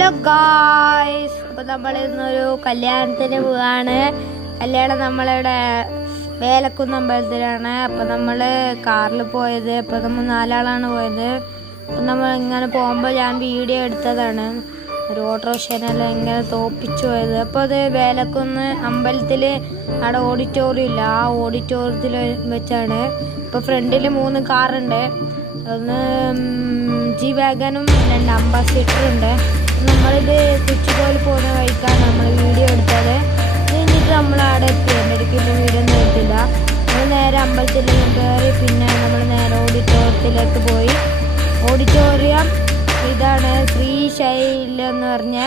Hello guys, അപ്പോൾ നമ്മൾ ഇന്നൊരു കല്യാണത്തിന് പോവാണ്. കല്യാണം നമ്മളിവിടെ വേലക്കുന്ന് അമ്പലത്തിലാണ്. അപ്പോൾ നമ്മൾ കാറിൽ പോയത്. അപ്പോൾ നമ്മൾ 4 ആളാണ് പോയത്. അപ്പോൾ നമ്മൾ ഇങ്ങനെ പോകുമ്പോൾ ഞാൻ വീഡിയോ എടുത്തതാണ്. ഒരു ഓട്ടോറിക്ഷനെല്ലാം ഇങ്ങനെ തോപ്പിച്ചു പോയത്. അപ്പോൾ അത് വേലക്കുന്ന് അമ്പലത്തിൽ അവിടെ ഓഡിറ്റോറിയം ഇല്ല, ആ ഓഡിറ്റോറിയത്തിൽ വെച്ചാണ്. ഇപ്പോൾ ഫ്രണ്ടിൽ 3 കാറുണ്ട്. ഒന്ന് ജി വാഗനും 2 അംബാസിഡറുണ്ട്. നമ്മളിത് കുച്ചിക്കോൽ പോകുന്ന വഴിക്കാണ് നമ്മൾ വീഡിയോ എടുത്തത്. കഴിഞ്ഞിട്ട് നമ്മൾ അവിടെ എത്തിയുണ്ട്. ഒരിക്കലും വീഡിയോ ഒന്നും എടുത്തില്ല. നമ്മൾ നേരെ അമ്പലത്തിൽ കയറി, പിന്നെ നമ്മൾ നേരെ ഓഡിറ്റോറിയത്തിലേക്ക് പോയി. ഓഡിറ്റോറിയം ഇതാണ് ശ്രീശൈലം എന്ന് പറഞ്ഞ.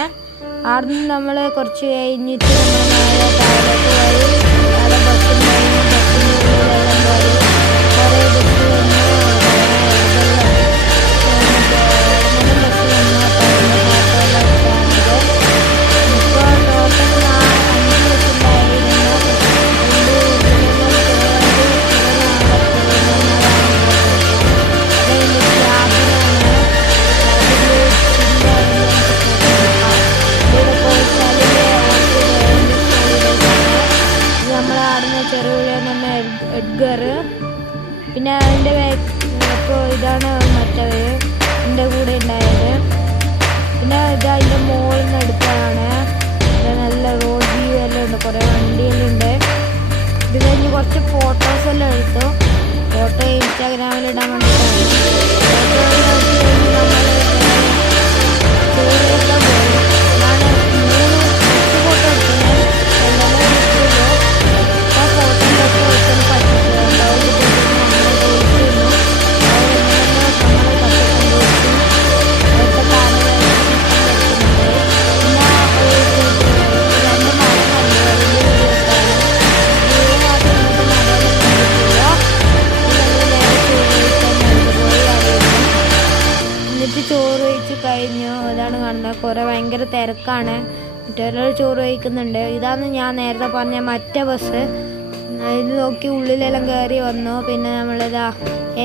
അവിടെ നിന്ന് നമ്മൾ കുറച്ച് കഴിഞ്ഞിട്ട് നമ്മൾ നേരെ താഴേക്ക് പോയി. അവിടെ ബസ്സുണ്ടായിരുന്നു, ബസ്സിൻ്റെ ഉള്ളിലെല്ലാം പോയി. കുറേ ബസ് വന്നു, പിന്നെ അതിൻ്റെ അപ്പോൾ ഇതാണ് മറ്റവർ എൻ്റെ കൂടെ ഉണ്ടായത്. പിന്നെ ഇത് അതിൻ്റെ മുകളിൽ നിന്ന് എടുത്തതാണ്. നല്ല റോഡ് വ്യൂ എല്ലാം ഉണ്ട്, കുറേ വണ്ടിയെല്ലാം ഉണ്ട്. ഇത് കഴിഞ്ഞ് കുറച്ച് ഫോട്ടോസ് എല്ലാം എടുത്തു. ഫോട്ടോ ഇൻസ്റ്റാഗ്രാമിൽ ഇടാൻ വേണ്ടിയിട്ടാണ്. ചോറ് കഴിച്ച് കഴിഞ്ഞു. അതാണ് കാണുന്നത്. കുറേ ഭയങ്കര തിരക്കാണ്. മറ്റൊരാൾ ചോറ് കഴിക്കുന്നുണ്ട്. ഇതാണ് ഞാൻ നേരത്തെ പറഞ്ഞ മറ്റേ ബസ്. ഇത് നോക്കി ഉള്ളിലെല്ലാം കയറി വന്നു. പിന്നെ നമ്മളിതാ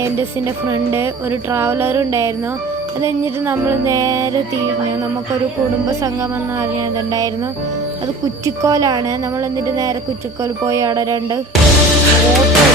എൻഡസിൻ്റെ ഫ്രണ്ട് ഒരു ട്രാവലർ ഉണ്ടായിരുന്നു. അത് കഴിഞ്ഞിട്ട് നമ്മൾ നേരെ തിരിഞ്ഞു. നമുക്കൊരു കുടുംബ സംഘം എന്ന് പറഞ്ഞതുണ്ടായിരുന്നു. അത് കുറ്റിക്കോലാണ്. നമ്മൾ എന്നിട്ട് നേരെ കുറ്റിക്കോൽ പോയി. അവിടെ 2 ഓട്ടോ